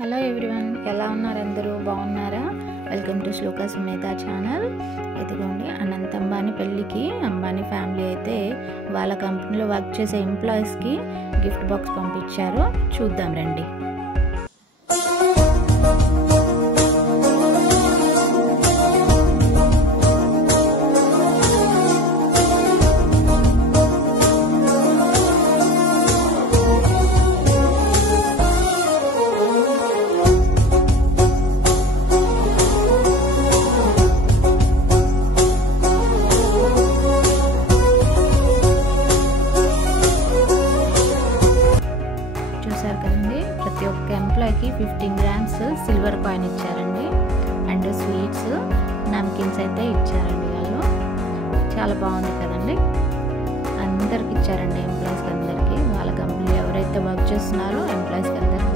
Hello everyone, ఎలా ఉన్నారు? అందరూ బాగున్నారా? Welcome to Shloka Sumeta channel. ఇదిగోండి, అనంత్ అంబానీ పెళ్ళికి అంబానీ ఫ్యామిలీ అయితే వాళ్ళ కంపెనీలో వర్క్ చేసే ఎంప్లాయీస్కి గిఫ్ట్ బాక్స్ పంపించారు. చూద్దాం రండి. చూసారు కదండి, ప్రతి ఒక్క ఎంప్లాయీకి 15 grams సిల్వర్ కాయిన్ ఇచ్చారండి. అండ్ స్వీట్స్, నమ్కిన్స్ అయితే ఇచ్చారండి. వాళ్ళు చాలా బాగుంది కదండి. అందరికి ఇచ్చారండి, ఎంప్లాయీస్కి అందరికీ. వాళ్ళ కంపెనీలో ఎవరైతే వర్క్ చేస్తున్నారో ఎంప్లాయీస్కి అందరికి